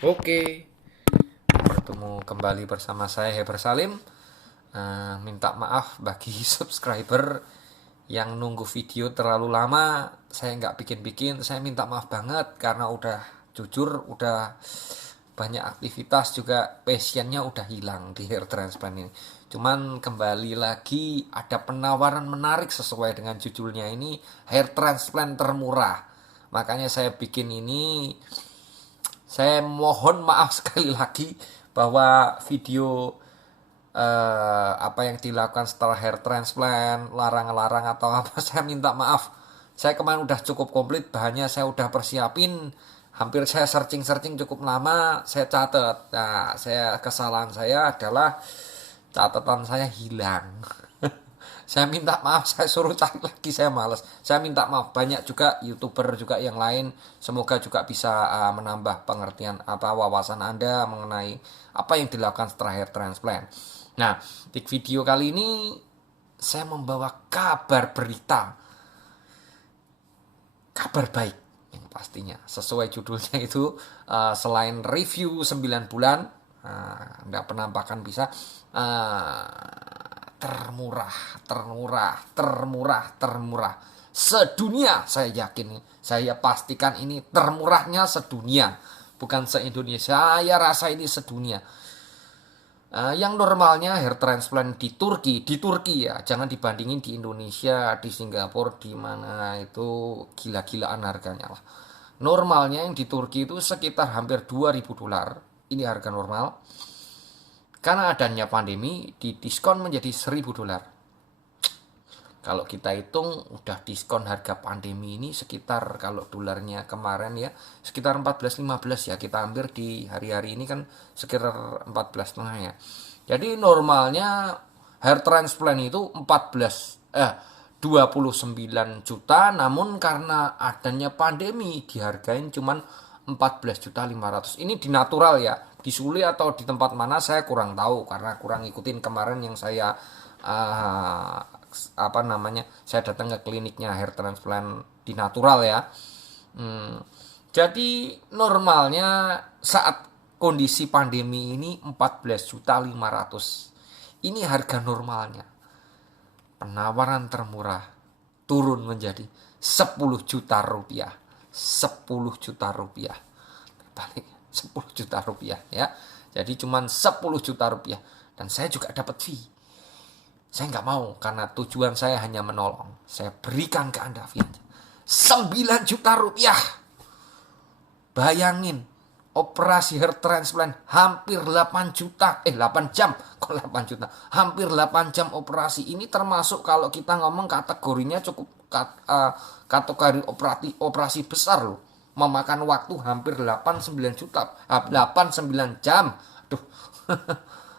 Oke, bertemu kembali bersama saya Heber Salim. Minta maaf bagi subscriber yang nunggu video terlalu lama. Saya nggak bikin-bikin. Saya minta maaf banget karena udah jujur, udah banyak aktivitas juga passionnya udah hilang di hair transplant ini. Cuman kembali lagi ada penawaran menarik sesuai dengan judulnya ini hair transplant termurah. Makanya saya bikin ini. Saya mohon maaf sekali lagi bahwa video apa yang dilakukan setelah hair transplant, larang-larang atau apa, saya minta maaf. Saya kemarin udah cukup komplit, bahannya saya udah persiapin, hampir saya searching-searching cukup lama, saya catat. Nah, kesalahan saya adalah catatan saya hilang. Saya minta maaf, saya suruh cari lagi, saya males. Saya minta maaf, banyak juga YouTuber juga yang lain. Semoga juga bisa menambah pengertian apa wawasan Anda mengenai apa yang dilakukan setelah hair transplant. Nah, di video kali ini saya membawa kabar berita, kabar baik yang pastinya sesuai judulnya itu, selain review 9 bulan, Anda penampakan bisa, termurah, termurah, termurah, termurah sedunia. Saya yakin, saya pastikan ini termurahnya sedunia, bukan se-Indonesia. Saya rasa ini sedunia. Yang normalnya hair transplant di Turki ya, jangan dibandingin di Indonesia, di Singapura, di mana itu gila-gilaan harganya lah. Normalnya yang di Turki itu sekitar hampir 2.000 dolar. Ini harga normal. Karena adanya pandemi, didiskon menjadi 1.000 dolar. Kalau kita hitung udah diskon harga pandemi ini sekitar, kalau dolarnya kemarin ya sekitar 14-15 ya, kita hampir di hari-hari ini kan sekitar 14 setengah ya. Jadi normalnya hair transplant itu 29 juta, namun karena adanya pandemi dihargain cuman 14.500.000. Ini di natural ya. Di Sule atau di tempat mana saya kurang tahu karena kurang ikutin kemarin yang saya uh, apa namanya, saya datang ke kliniknya hair transplant di natural ya. Jadi normalnya saat kondisi pandemi ini 14.500.000. Ini harga normalnya. Penawaran termurah turun menjadi 10 juta rupiah. 10 juta rupiah. Balik 10 juta rupiah ya. Jadi cuman 10 juta rupiah. Dan saya juga dapat fee. Saya nggak mau karena tujuan saya hanya menolong. Saya berikan ke Anda fee aja. 9 juta rupiah. Bayangin, operasi hair transplant hampir 8 juta. 8 jam. Kok 8 juta? Hampir 8 jam operasi. Ini termasuk kalau kita ngomong kategorinya cukup kategori operasi besar loh. Memakan waktu hampir 8-9 juta. 8-9 jam. Aduh.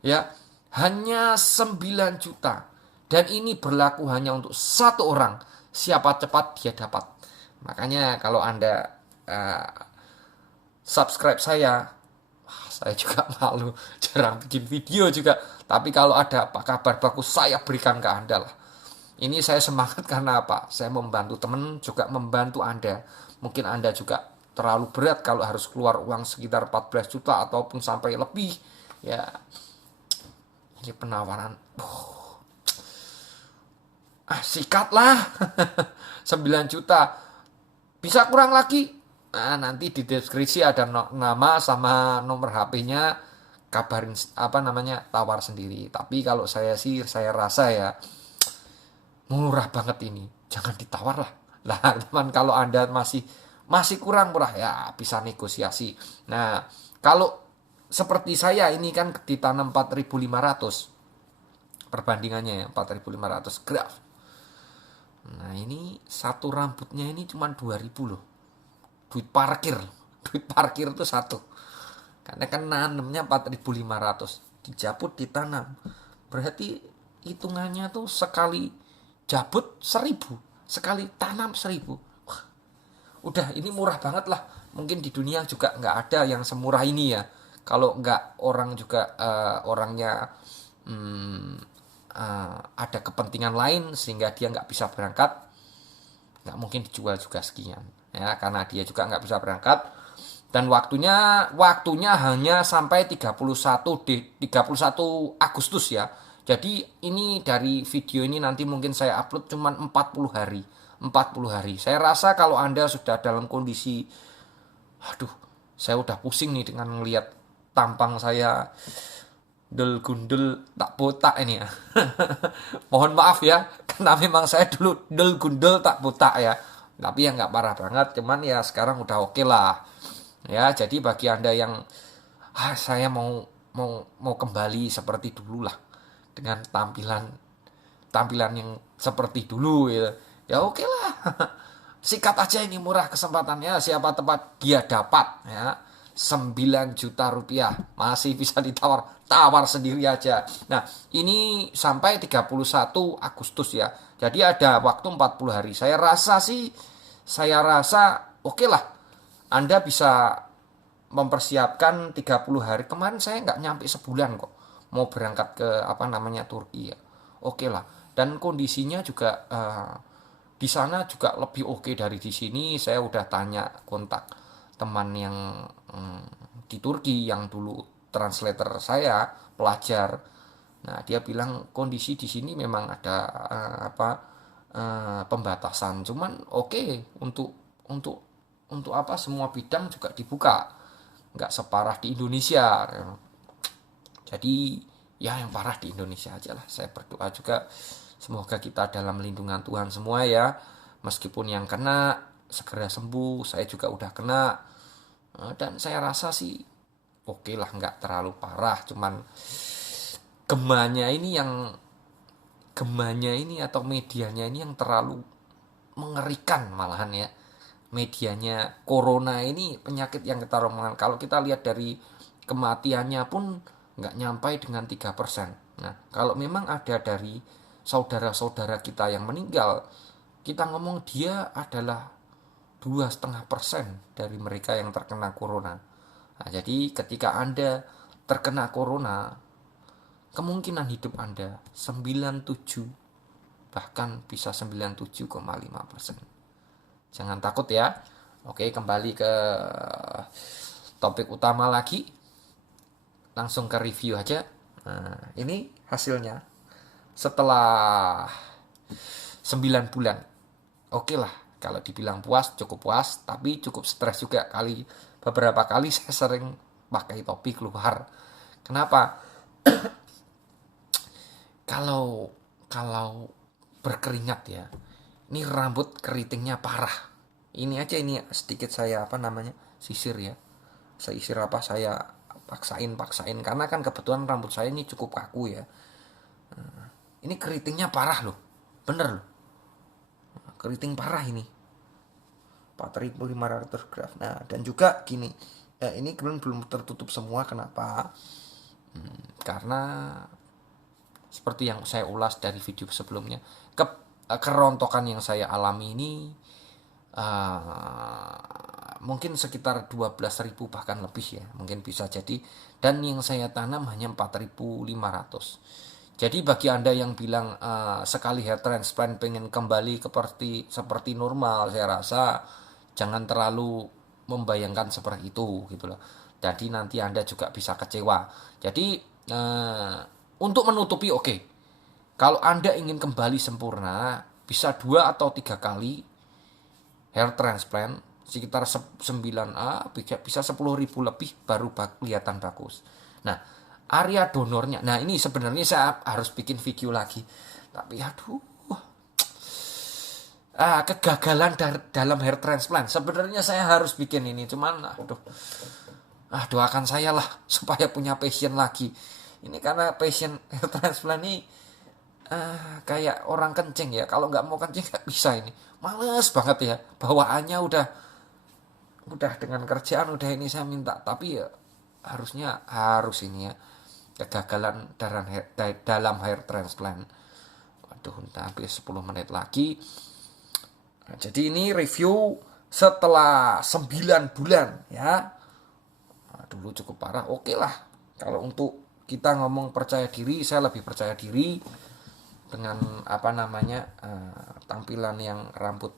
Ya, hanya 9 juta. Dan ini berlaku hanya untuk satu orang. Siapa cepat dia dapat. Makanya kalau Anda uh, subscribe saya juga malu, jarang bikin video juga. Tapi kalau ada apa kabar bagus, saya berikan ke Anda lah. Ini saya semangat karena apa? Saya membantu teman, juga membantu Anda. Mungkin Anda juga terlalu berat kalau harus keluar uang sekitar 14 juta ataupun sampai lebih. Ya, ini penawaran. Sikatlah. 9 juta. Bisa kurang lagi. Nah, nanti di deskripsi ada nama sama nomor HP-nya, kabarin apa namanya, tawar sendiri. Tapi kalau saya sih, saya rasa ya murah banget ini. Jangan ditawar lah. Lah, teman, kalau Anda masih kurang murah ya bisa negosiasi. Nah, kalau seperti saya ini kan ditanam 4.500 perbandingannya ya, 4.500 graf. Nah, ini satu rambutnya ini cuma 2.000 loh. Duit parkir. Duit parkir itu satu. Karena kan nanamnya 4.500, dijabut ditanam. Berarti hitungannya tuh sekali jabut 1.000, sekali tanam 1.000. Wah, udah ini murah banget lah. Mungkin di dunia juga nggak ada yang semurah ini ya. Kalau nggak orang juga orangnya ada kepentingan lain sehingga dia nggak bisa berangkat, nggak mungkin dijual juga sekian ya, karena dia juga nggak bisa berangkat. Dan waktunya hanya sampai 31 Agustus ya. Jadi ini dari video ini nanti mungkin saya upload cuman 40 hari. 40 hari. Saya rasa kalau Anda sudah dalam kondisi, aduh, saya udah pusing nih dengan melihat tampang saya del gundul tak botak ini ya. Mohon maaf ya, karena memang saya dulu del gundul tak botak ya. Tapi ya nggak parah banget, cuman ya sekarang udah oke lah. Ya, jadi bagi Anda yang saya mau kembali seperti dulu lah dengan tampilan tampilan yang seperti dulu gitu. Ya oke lah. Sikat aja ini murah kesempatannya, siapa tepat dia dapat ya. 9 juta rupiah masih bisa tawar sendiri aja. Nah, ini sampai 31 Agustus ya. Jadi ada waktu 40 hari. Saya rasa oke lah. Anda bisa mempersiapkan 30 hari. Kemarin saya nggak nyampe sebulan kok. Mau berangkat ke Turki ya. Oke lah. Dan kondisinya juga di sana juga lebih oke dari di sini. Saya udah tanya kontak teman yang di Turki yang dulu translator saya, pelajar. Nah, dia bilang kondisi di sini memang ada pembatasan. Cuman oke, untuk semua bidang juga dibuka. Nggak separah di Indonesia. Jadi ya yang parah di Indonesia aja lah. Saya berdoa juga semoga kita dalam lindungan Tuhan semua ya. Meskipun yang kena segera sembuh, saya juga udah kena. Dan saya rasa sih oke lah, nggak terlalu parah. Cuman gemanya ini atau medianya ini yang terlalu mengerikan malahan ya. Medianya corona ini penyakit yang ketarungan. Kalau kita lihat dari kematiannya pun nggak nyampai dengan 3%. Nah, kalau memang ada dari saudara-saudara kita yang meninggal, kita ngomong dia adalah 2,5% dari mereka yang terkena corona. Nah, jadi ketika Anda terkena corona, kemungkinan hidup Anda 97, bahkan bisa 97,5%. Jangan takut ya. Oke, kembali ke topik utama lagi. Langsung ke review aja. Nah, ini hasilnya setelah 9 bulan. Oke lah, kalau dibilang puas, cukup puas, tapi cukup stres juga. Beberapa kali saya sering pakai topi keluar. Kenapa? Kalau berkeringat ya, ini rambut keritingnya parah. Ini aja ini sedikit saya sisir ya. Saya paksain karena kan kebetulan rambut saya ini cukup kaku ya. Ini keritingnya parah loh. Bener loh. Keriting parah ini. 4.500 graf. Nah, dan juga gini. Ini belum tertutup semua. Kenapa? Karena seperti yang saya ulas dari video sebelumnya, kerontokan yang saya alami ini mungkin sekitar 12.000 bahkan lebih ya, mungkin bisa jadi. Dan yang saya tanam hanya 4.500. Jadi bagi Anda yang bilang sekali hair transplant pengen kembali seperti normal, saya rasa jangan terlalu membayangkan seperti itu gitu loh. Jadi nanti Anda juga bisa kecewa. Jadi untuk menutupi oke. Kalau Anda ingin kembali sempurna, bisa 2 atau 3 kali hair transplant sekitar 9A, bisa 10.000 lebih baru kelihatan bagus. Nah, area donornya. Nah, ini sebenarnya saya harus bikin video lagi. Tapi aduh. Kegagalan dalam hair transplant. Sebenarnya saya harus bikin ini, cuman doakan saya lah supaya punya passion lagi. Ini karena passion hair transplant ini kayak orang kencing ya. Kalau nggak mau kencing nggak bisa ini. Males banget ya. Bawaannya udah dengan kerjaan udah ini saya minta. Tapi ya harus ini ya. Kegagalan dalam hair transplant. Waduh, udah hampir 10 menit lagi. Nah, jadi ini review setelah 9 bulan ya. Dulu cukup parah. Oke lah. Kalau untuk kita ngomong percaya diri, saya lebih percaya diri dengan tampilan yang rambut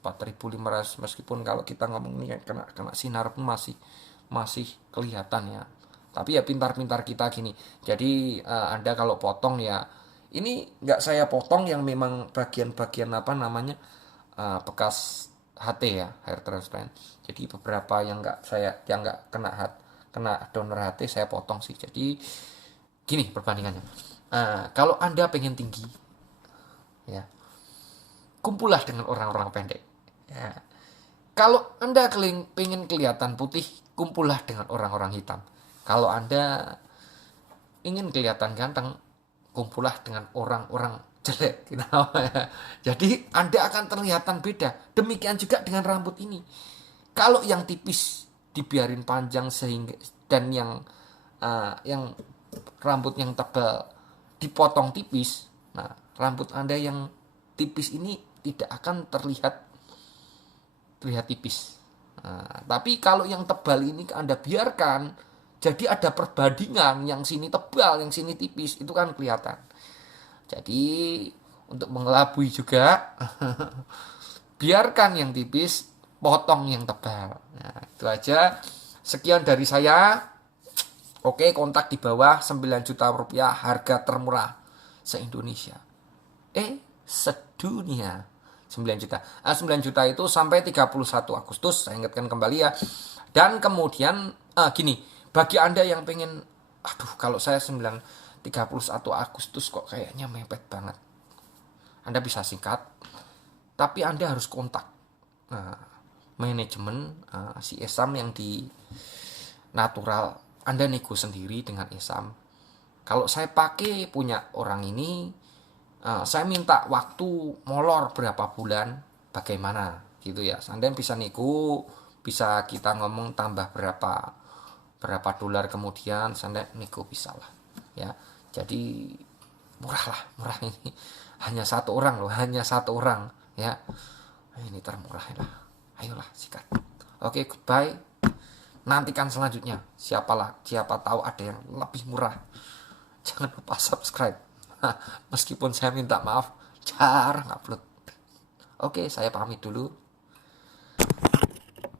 4.500, meskipun kalau kita ngomong ini kena sinar pun masih kelihatan ya. Tapi ya pintar-pintar kita gini. Jadi Anda kalau potong ya, ini nggak saya potong yang memang bagian-bagian apa namanya, bekas HT ya, hair transplant. Jadi beberapa yang nggak kena donor HT saya potong sih. Jadi gini perbandingannya. Kalau Anda pengen tinggi ya, kumpullah dengan orang-orang pendek. Ya. Kalau Anda pengen kelihatan putih, kumpullah dengan orang-orang hitam. Kalau Anda ingin kelihatan ganteng, kumpullah dengan orang-orang jelek. Gitu. Jadi Anda akan terlihatan beda. Demikian juga dengan rambut ini. Kalau yang tipis dibiarin panjang sehingga, dan yang rambut yang tebal dipotong tipis, nah rambut Anda yang tipis ini tidak akan terlihat tipis. Nah, tapi kalau yang tebal ini Anda biarkan, jadi ada perbandingan, yang sini tebal, yang sini tipis, itu kan kelihatan. Jadi untuk mengelabui juga, biarkan yang tipis, potong yang tebal. Nah, itu aja. Sekian dari saya. Oke, kontak di bawah. 9 juta rupiah, harga termurah se-Indonesia. Sedunia. 9 juta. 9 juta itu sampai 31 Agustus. Saya ingatkan kembali ya. Dan kemudian gini, bagi Anda yang pengen, aduh kalau saya 31 Agustus kok kayaknya mepet banget. Anda bisa singkat, tapi Anda harus kontak manajemen si Esam yang di natural. Anda nego sendiri dengan Esam. Kalau saya pakai punya orang ini, saya minta waktu molor berapa bulan, bagaimana gitu ya. Anda bisa nego, bisa kita ngomong tambah berapa dolar kemudian, Anda nego bisa lah ya. Jadi murah ini. Hanya satu orang ya. Ini termurah lah. Ayolah sikat. Oke, goodbye. Nantikan selanjutnya. Siapa tahu ada yang lebih murah. Jangan lupa subscribe. Meskipun saya minta maaf jarang upload. Oke, saya pamit dulu.